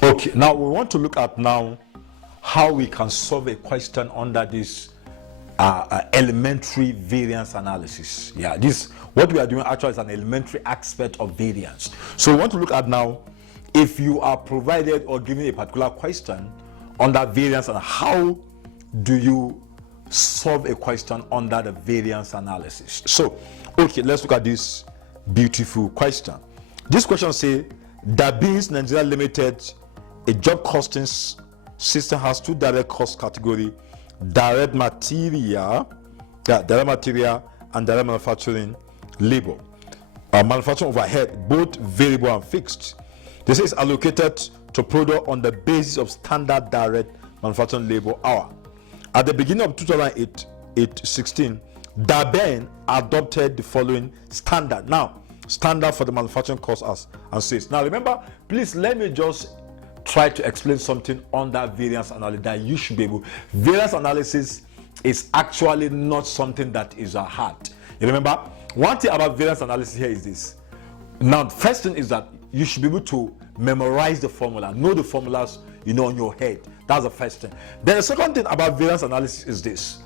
Okay, now we want to look at now how we can solve a question under this elementary variance analysis. Yeah, this what we are doing actually is an elementary aspect of variance. So we want to look at now if you are provided or given a particular question under variance, and how do you solve a question under the variance analysis. So okay, let's look at this beautiful question. This question says that Beans Nigeria Limited, a job costing system, has two direct cost category: direct material and direct manufacturing labor. Manufacturing overhead, both variable and fixed. This is allocated to product on the basis of standard direct manufacturing labor hour. At the beginning of 2016, Daben adopted the following standard. Now, standard for the manufacturing cost and sales. Now, remember, please let me just try to explain something on that variance analysis that you should be able. Variance analysis is actually not something that is hard. You remember, one thing about variance analysis here is this. Now, the first thing is that you should be able to memorize the formula, know the formulas, in your head. That's the first thing. Then the second thing about variance analysis is this.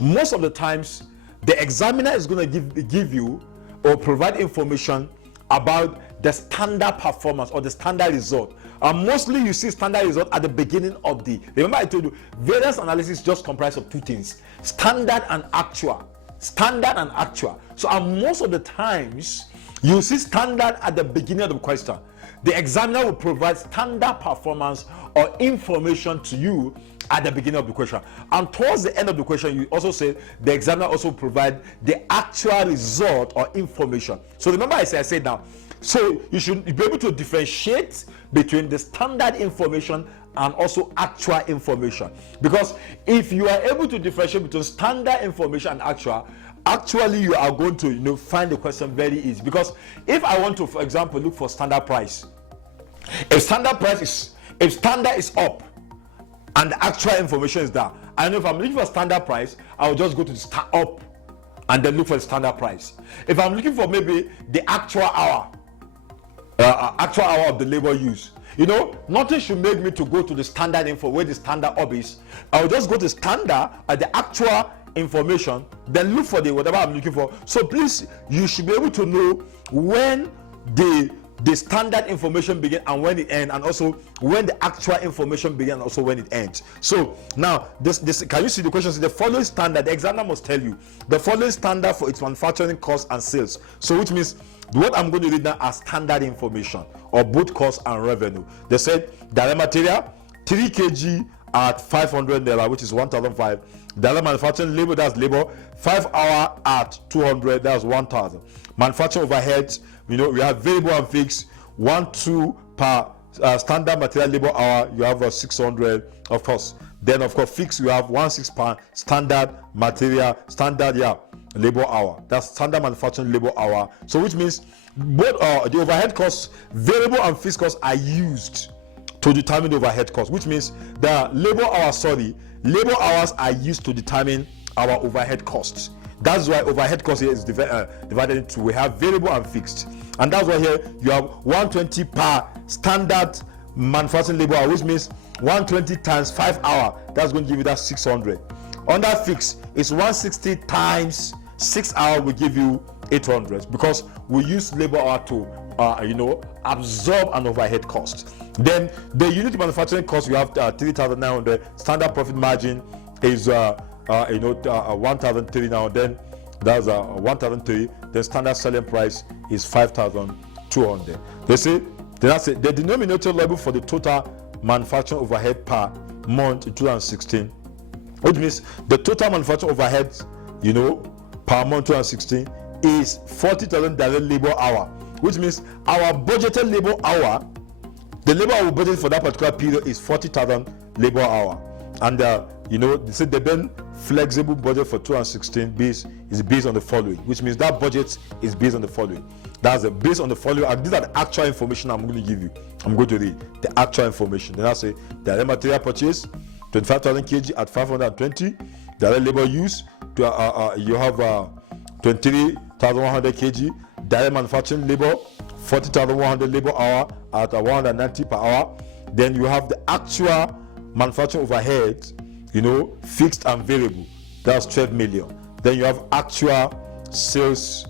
Most of the times, the examiner is going to give you or provide information about the standard performance or the standard result. And mostly you see standard result at the beginning of the. Remember I told you, variance analysis just comprised of two things: standard and actual. Standard and actual. So most of the times, you see standard at the beginning of the question. The examiner will provide standard performance or information to you at the beginning of the question. And towards the end of the question, you also say the examiner also provide the actual result or information. So remember I said now, so you should be able to differentiate between the standard information and also actual information. Because if you are able to differentiate between standard information and actually you are going to find the question very easy. Because if I want to, for example, look for standard price, if standard is up and the actual information is there, I know if I'm looking for standard price, I will just go to the up and then look for the standard price. If I'm looking for maybe the actual hour of the labor use, nothing should make me to go to the standard info where the standard up is. I will just go to standard at the actual information, then look for the whatever I'm looking for. So please, you should be able to know when the standard information begin and when it ends, and also when the actual information begin and also when it ends. So now this can you see the question? The following standard, the examiner must tell you the following standard for its manufacturing cost and sales. So which means what I'm going to read now as standard information or both cost and revenue. They said direct material 3 kg at 500 naira, which is 1,005. Direct manufacturing labor, that's labor, 5 hour at 200, that's 1,000. Manufacturing overheads, we have variable and fixed, 1-2 per standard material labor hour, you have 600, of course. Then of course fixed, you have 1.6 per standard material, labor hour. That's standard manufacturing labor hour. So which means both the overhead costs, variable and fixed costs, are used to determine the overhead cost, which means the labor hours are used to determine our overhead costs. That's why overhead cost here is divided into, we have variable and fixed. And that's why here you have 120 per standard manufacturing labor hour, which means 120 times 5 hours, that's going to give you that 600. Under fixed, it's 160 times 6 hours will give you 800, because we use labor hour to absorb an overhead cost. Then the unit manufacturing cost, you have 3,900. Standard profit margin is 1,003 now. Then that's 1,003. The standard selling price is 5,200. They say that's it. The denominator level for the total manufacturing overhead per month in 2016, which means the total manufacturing overhead, per month 2016 is 40,000 direct labor hour, which means our budgeted labor hour, the labor hour budget for that particular period is 40,000 labor hour. And they said the then flexible budget for 2016 is based on the following, which means that budget is based on the following. That's based on the following, and these are the actual information I'm going to give you. I'm going to read the actual information. Then I say direct material purchase 25,000 kg at 520. Direct labor use, you have 23,100 kg. Direct manufacturing labor 40,100 labor hour at 190 per hour. Then you have the actual manufacturing overhead, fixed and variable. That's 12 million. Then you have actual sales,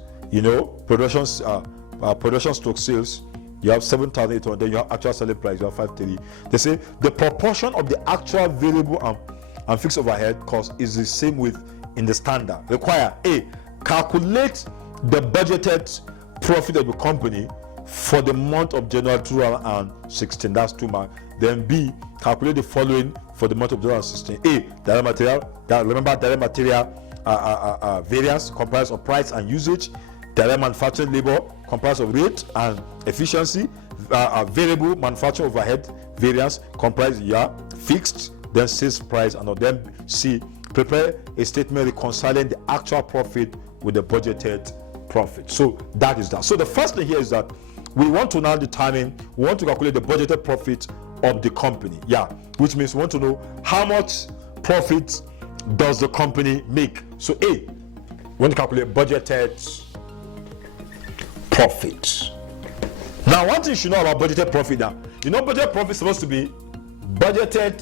production stock sales. You have 7,800. Then you have actual selling price. You have 530. They say the proportion of the actual variable and fixed overhead cost is the same with in the standard. Require A, calculate the budgeted profit of the company for the month of January 2016. That's 2 marks. Then B, calculate the following for the month of 2016. A, direct material. Remember, direct material variance comprised of price and usage. Direct manufacturing labor comprised of rate and efficiency. Variable manufacturing overhead variance comprised fixed, then sales price, and then C, prepare a statement reconciling the actual profit with the budgeted profit. So that is that. So the first thing here is that we want to now calculate the budgeted profit of the company. Which means we want to know how much profit does the company make. So A, we want to calculate budgeted profit. Now, one thing you should know about budgeted profit now, budgeted profit is supposed to be budgeted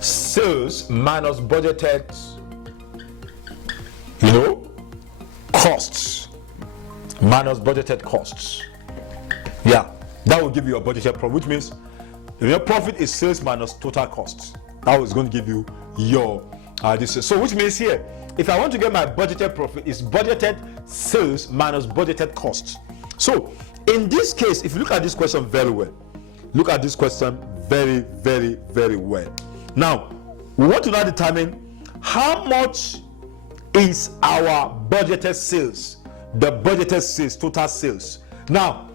sales minus budgeted costs minus budgeted costs. That will give you a budgeted profit, which means your profit is sales minus total costs. That is going to give you your this. So which means here, if I want to get my budgeted profit, it's budgeted sales minus budgeted costs. So in this case, if you look at this question very well, very, very, very well. Now, we want to now determine how much is our budgeted sales, the budgeted sales, total sales. Now,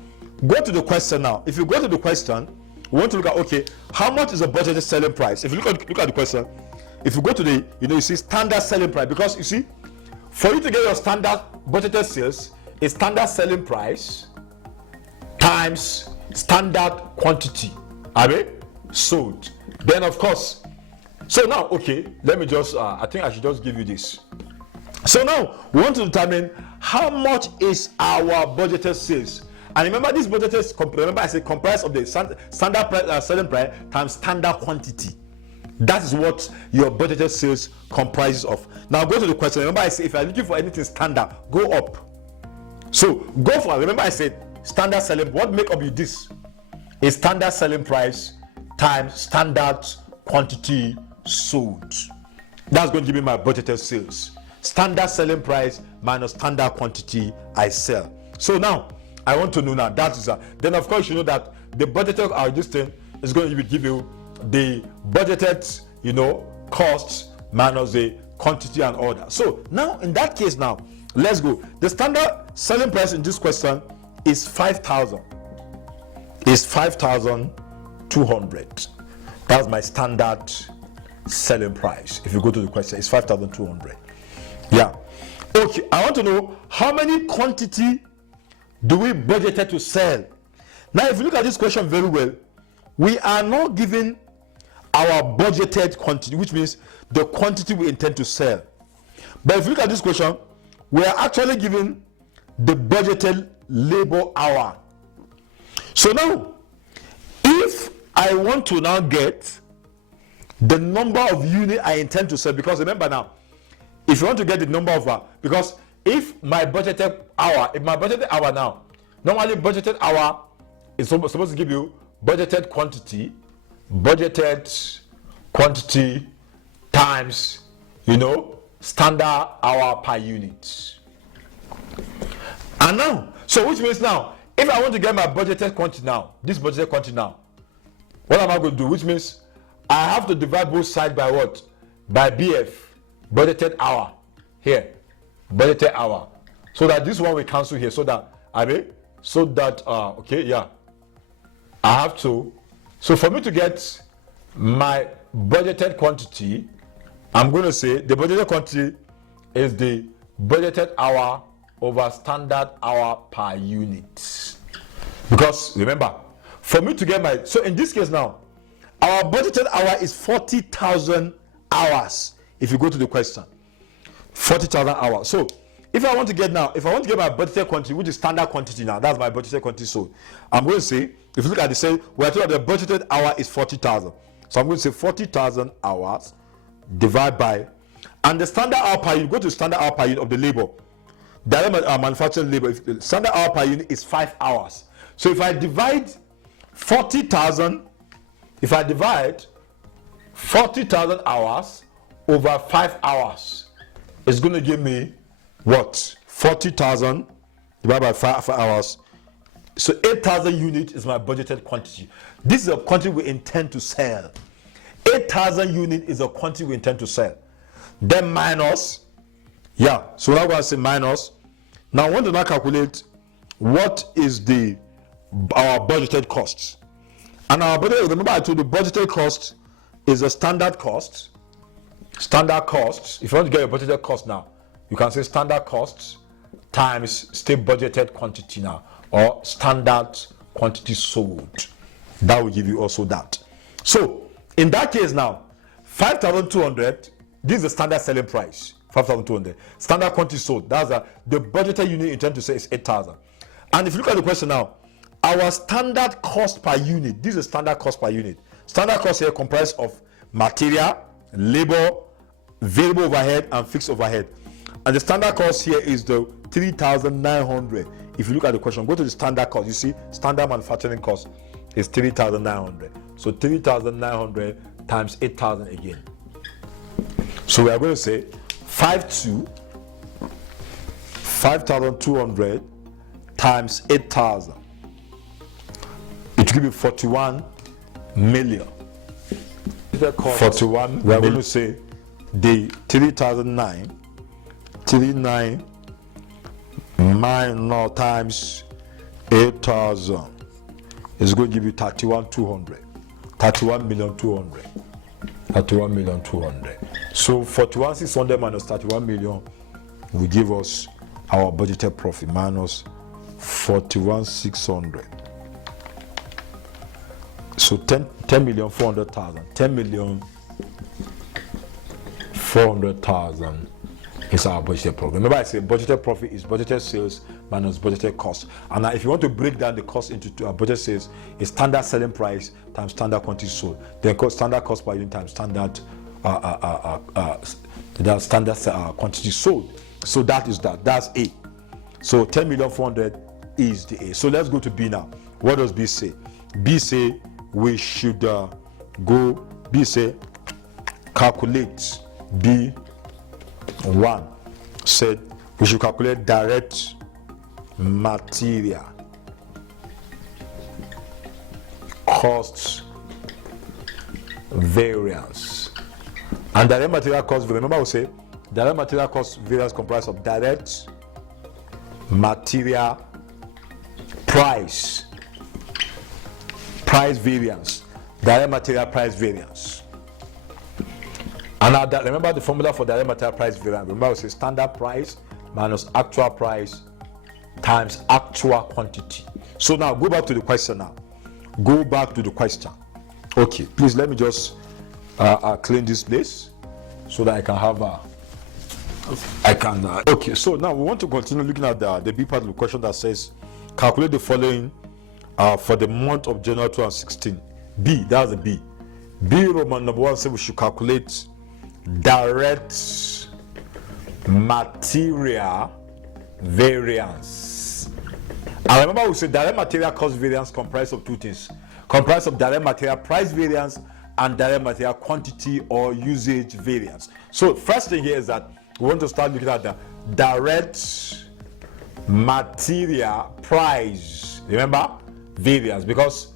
go to the question now. If you go to the question, we want to look at, how much is the budgeted selling price? If you look at the question, if you go to the, you see standard selling price, because you see, for you to get your standard budgeted sales, is standard selling price times standard quantity, sold. Then of course, so now, let me just, I think I should just give you this. So now, we want to determine how much is our budgeted sales. And remember, this budgeted, remember I said comprised of the standard selling price times standard quantity. That is what your budgeted sales comprises of. Now go to the question. Remember I said if you're looking for anything standard, go up. So go for, remember I said standard selling, what make up you this? Is standard selling price times standard quantity sold. That's going to give me my budgeted sales. Standard selling price minus standard quantity I sell. So now I want to know now, that is then of course you know that the budgeted this thing is going to give you the budgeted costs minus the quantity and order. So now in that case, now let's go. The standard selling price in this question is 5,000. Is 5,200. That's my standard selling price. If you go to the question, it's 5,200. I want to know how many quantity do we budgeted to sell. Now if you look at this question very well, we are not given our budgeted quantity, which means the quantity we intend to sell. But if you look at this question, we are actually given the budgeted labor hour. So now, if I want to now get the number of units I intend to sell, because remember now, if you want to get the number of because if my budgeted hour now, normally budgeted hour is supposed to give you budgeted quantity times standard hour per unit. And now, so which means now, if I want to get my budgeted quantity now, this budgeted quantity now, what am I going to do? Which means I have to divide both sides by what? By BF, budgeted hour. Here, budgeted hour. So that this one will cancel here. So that I have to. So for me to get my budgeted quantity, I'm going to say the budgeted quantity is the budgeted hour over standard hour per unit. Because remember, for me to get my, so in this case now, our budgeted hour is 40,000 hours. If you go to the question, 40,000 hours. So if I want to get my budgeted quantity, which is standard quantity now, that's my budgeted quantity sold. I'm going to say, if you look at the sale, we're told the budgeted hour is 40,000. So I'm going to say 40,000 hours divided by, and the standard hour per unit, go to standard hour per unit of the labor. Direct manufacturing labor, if the standard hour per unit is 5 hours. So if I divide 40,000, if I divide 40,000 hours over 5 hours, it's going to give me what? 40,000 divided by 5 hours. So 8,000 units is my budgeted quantity. This is a quantity we intend to sell. 8,000 units is a quantity we intend to sell. Then minus, so now I'm going to say minus. Now I want to now calculate what is our budgeted costs. And our budget, remember I told you budgeted cost is a standard cost. Standard costs, if you want to get your budgeted cost now, you can say standard costs times state budgeted quantity now, or standard quantity sold. That will give you also that. So in that case now, 5,200, this is the standard selling price, 5,200. Standard quantity sold, that's the budgeted unit intend to say is 8,000. And if you look at the question now, our standard cost per unit, this is standard cost per unit. Standard cost here comprised of material, labor, variable overhead, and fixed overhead. And the standard cost here is the 3,900. If you look at the question, go to the standard cost. You see, standard manufacturing cost is 3,900. So 3,900 times 8,000 again. So we are going to say 5,200 times 8,000. It will give you 41 million. 41. We are going to say the 39 minus times 8,000 is going to give you 31,200. 31,200,000. 31,200,000. So 41,600 minus 31 million will give us our budgeted profit minus 41,600. So 10,400,000. 10,400,000 is our budgeted profit. Remember I said budgeted profit is budgeted sales minus budgeted cost. And now if you want to break down the cost into two, our budget sales is standard selling price times standard quantity sold. Then standard cost per unit times standard quantity sold. So that is that. That's A. So 10,400,000 is the A. So let's go to B now. What does B say? B say we should B say calculate. B1 said we should calculate direct material cost variance. And direct material cost, remember we say direct material cost variance comprised of direct material price variance, direct material price variance. And now remember the formula for direct material price variance. Remember we say standard price minus actual price times actual quantity. So now go back to the question now. Go back to the question. Okay, please let me just clean this place so that I can have okay, so now we want to continue looking at the B part of the question that says calculate the following for the month of January 2016. B, that's the B. B Roman number 1 says we should calculate direct material variance. And remember we said direct material cost variance comprised of two things. Comprised of direct material price variance and direct material quantity or usage variance. So first thing here is that we want to start looking at the direct material price, remember, variance, because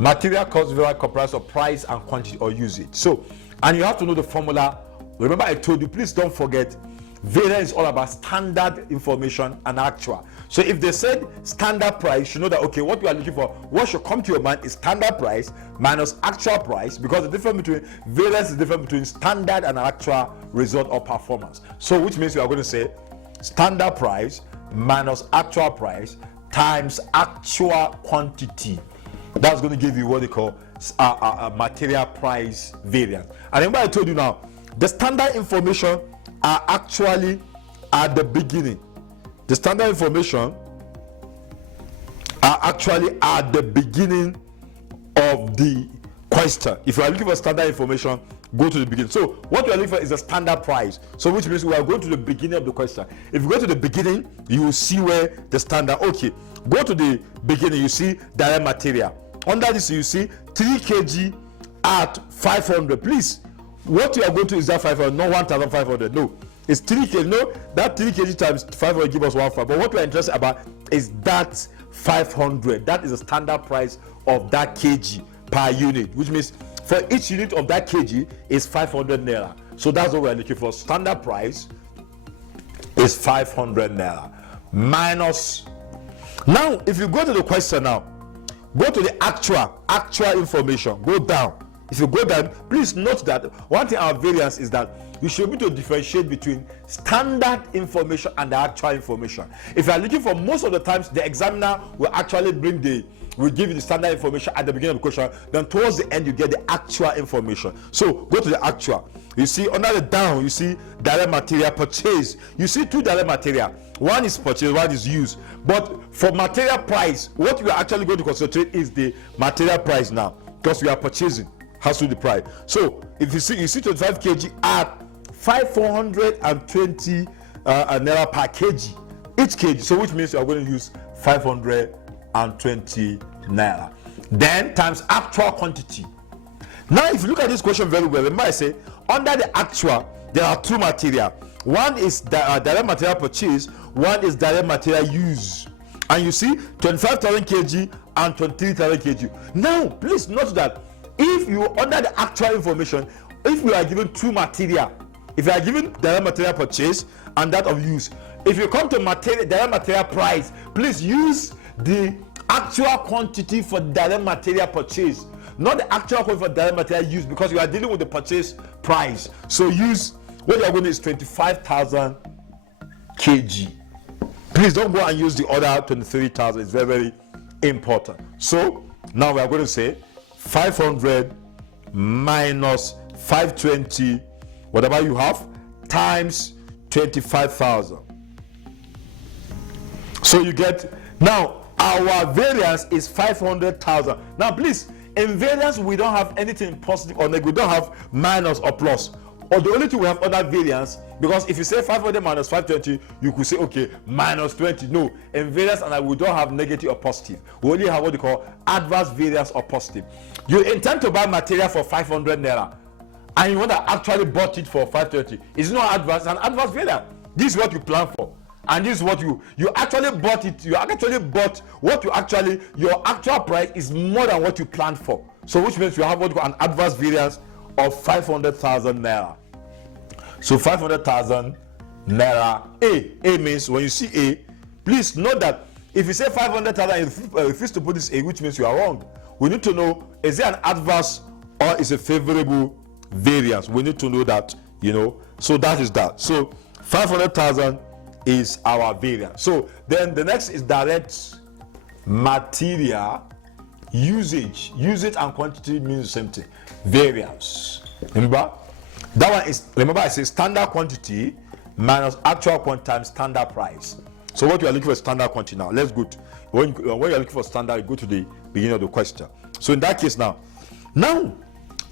material cost variance comprised of price and quantity or usage. So, and you have to know the formula. Remember I told you, please don't forget, variance is all about standard information and actual. So if they said standard price, you know that, okay, what you are looking for, what should come to your mind is standard price minus actual price, because the difference between variance is the difference between standard and actual result or performance. So which means we are going to say standard price minus actual price times actual quantity. That's going to give you what they call material price variance. And remember I told you now, the standard information are actually at the beginning. the standard information are actually at the beginning of the question. If you are looking for standard information, go to the beginning. So what we are looking for is a standard price. So which means we are going to the beginning of the question. If you go to the beginning, you will see where the standard. Okay, go to the beginning, you see direct material. Under this, you see 3 kg at 500. Please, what you are going to is that 500, not 1,500. No, it's 3 kg. No, that 3 kg times 500 give us 1,500. But what we are interested about is that 500. That is the standard price of that kg per unit, which means for each unit of that kg is 500 naira. So that's what we're looking for. Standard price is 500 naira minus. Now, if you go to the question now, go to the actual information, go down. If you go down, please note that one thing our variance is that you should be able to differentiate between standard information and the actual information. If you are looking for, most of the times the examiner will actually will give you the standard information at the beginning of the question, then towards the end you get the actual information. So go to the actual. You see under the down, you see direct material purchase. You see 2 direct material. One is purchase, one is used. But for material price, what you are actually going to concentrate is the material price now, because we are purchasing has to the price. So if you see 25 kg at 520 naira per kg each kg. So which means you are going to use 520 naira. Then times actual quantity. Now if you look at this question very well, remember I say under the actual there are 2 material. One is direct material purchase, one is direct material use. And you see 25,000 kg and 23,000 kg. Now please note that if you under the actual information, if you are given 2 material, if you are given direct material purchase and that of use, if you come to direct material price, please use the actual quantity for direct material purchase, not the actual quantity for direct material use, because you are dealing with the purchase price. So use what you are going to is 25,000 kg. Please don't go and use the other 23,000. It's very, very important. So now we are going to say 500 minus 520, whatever you have, times 25,000. So you get, now our variance is 500,000. Now please, in variance we don't have anything positive or negative. We don't have minus or plus. Or the only thing we have other variance, because if you say 500 minus 520, you could say okay minus 20. No, in variance and we don't have negative or positive. We only have what they call adverse variance or positive. You intend to buy material for 500 naira and you want to actually bought it for 520. It's not adverse, it's an adverse variance. This is what you plan for, and this is what you actually bought it. You actually bought what you actually, your actual price is more than what you planned for. So which means you have what you call an adverse variance of 500,000 naira. So 500,000 naira. A means when you see A, please note that if you say 500,000 and refuse to put this A, which means you are wrong. We need to know, is it an adverse or is it favorable variance? We need to know that, so that is that. So 500,000 is our variance. So then the next is direct material usage. Usage and quantity means the same thing. Variance. Remember that one is, remember I say standard quantity minus actual quantity times standard price. So what you are looking for is standard quantity. Now let's go to when you are looking for standard, you go to the beginning of the question. So in that case now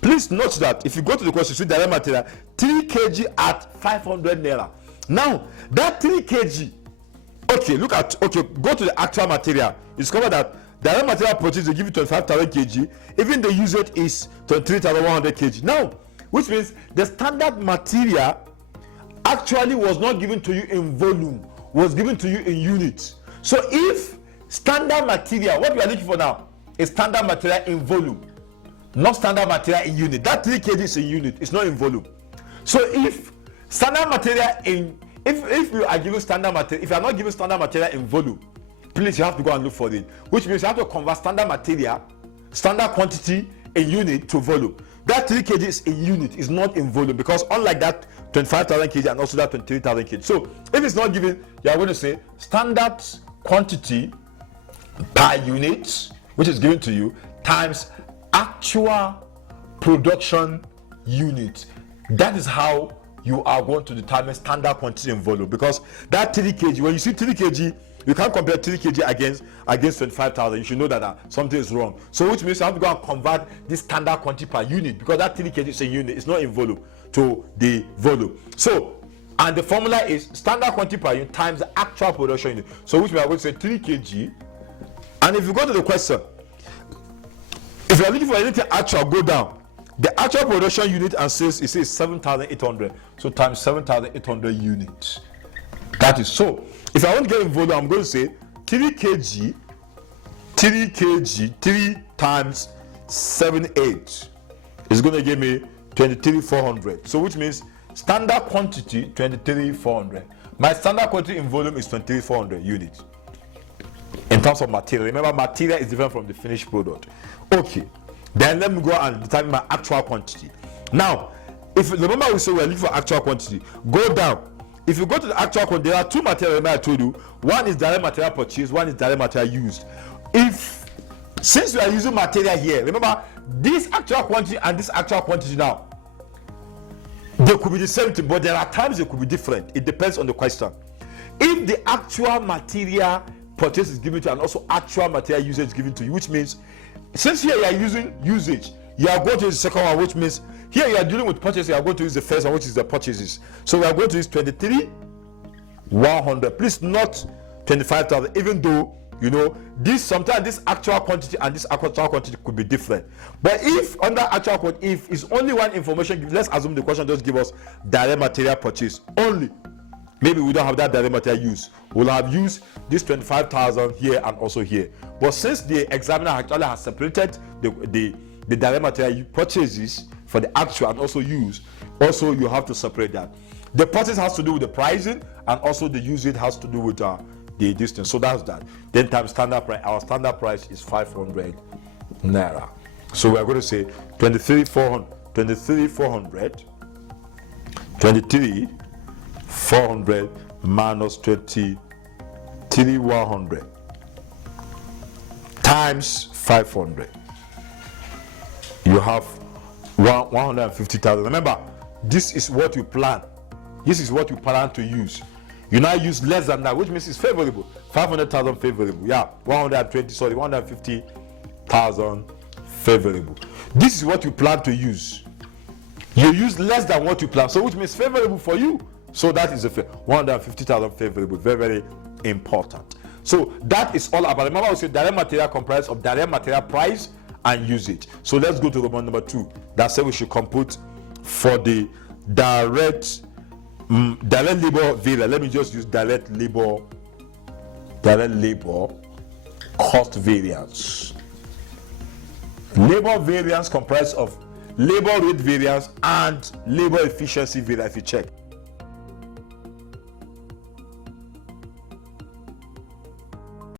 please note that if you go to the question, see direct material 3 kg at 500 naira. Now that 3 kg, go to the actual material. You discover that direct material purchase, they give you 25,000 kg, even the usage is 23,100 kg. Now, which means the standard material actually was not given to you in volume, was given to you in units. So if standard material, what we are looking for now is standard material in volume, not standard material in unit. That 3 kg is in unit, it's not in volume. So if standard material if you are given standard material, if you are not given standard material in volume, please you have to go and look for it, which means you have to convert standard material, standard quantity in unit to volume. That 3 kg is in unit, is not in volume, because unlike that 25,000 kg and also that 23,000 kg. So if it's not given, you are going to say standard quantity per unit, which is given to you, times actual production unit. That is how you are going to determine standard quantity and volume, because that 3 kg, when you see 3 kg, you can't compare 3 kg against 25,000. You should know that something is wrong. So which means you have to go and convert this standard quantity per unit, because that 3 kg is a unit, it's not in volume, to the volume. So, and the formula is standard quantity per unit times the actual production unit. So which means I'm going to say 3 kg. And if you go to the question, if you're looking for anything actual, go down. The actual production unit and sales, it says 7,800. So times 7,800 units. That is so. If I want to get in volume, I'm going to say 3 kg, 3 times 78 is going to give me 23,400. So which means standard quantity 23,400. My standard quantity in volume is 23,400 units. In terms of material, remember material is different from the finished product. Okay, then let me go and determine my actual quantity. Now, if remember we said we're looking for actual quantity, go down. If you go to the actual quantity, there are two materials. Remember I told you, one is direct material purchased, one is direct material used. Since we are using material here, remember this actual quantity and this actual quantity now, they could be the same thing, but there are times they could be different. It depends on the question. If the actual material purchase is given to you and also actual material usage is given to you, which means since here you are using usage, you are going to use the second one, which means here you are dealing with purchases, you are going to use the first one, which is the purchases. So we are going to use 23,100. Please not 25,000, even though you know this sometimes this actual quantity and this actual quantity could be different. But if under actual quantity, if it's only one information, let's assume the question just give us direct material purchase only. Maybe we don't have that direct material use. We'll have used this 25,000 here and also here. But since the examiner actually has separated the direct material purchases for the actual and also use, also you have to separate that. The purchase has to do with the pricing, and also the usage has to do with the distance. So that's that. Then times standard price. Our standard price is 500 naira. So we are going to say 23,400 minus 23,100 times 500. You have 150,000. Remember, this is what you plan. This is what you plan to use. You now use less than that, which means it's favorable. 500,000 favorable. Yeah, 150,000 favorable. This is what you plan to use. You use less than what you plan, so which means favorable for you. So that is a 150,000 favorable. Very, very important. So that is all about. Remember, I said direct material comprised of direct material price and usage. So let's go to the one number 2. That said we should compute for the direct labor variance. Let me just use direct labor cost variance. Labor variance comprised of labor rate variance and labor efficiency variance. If you check,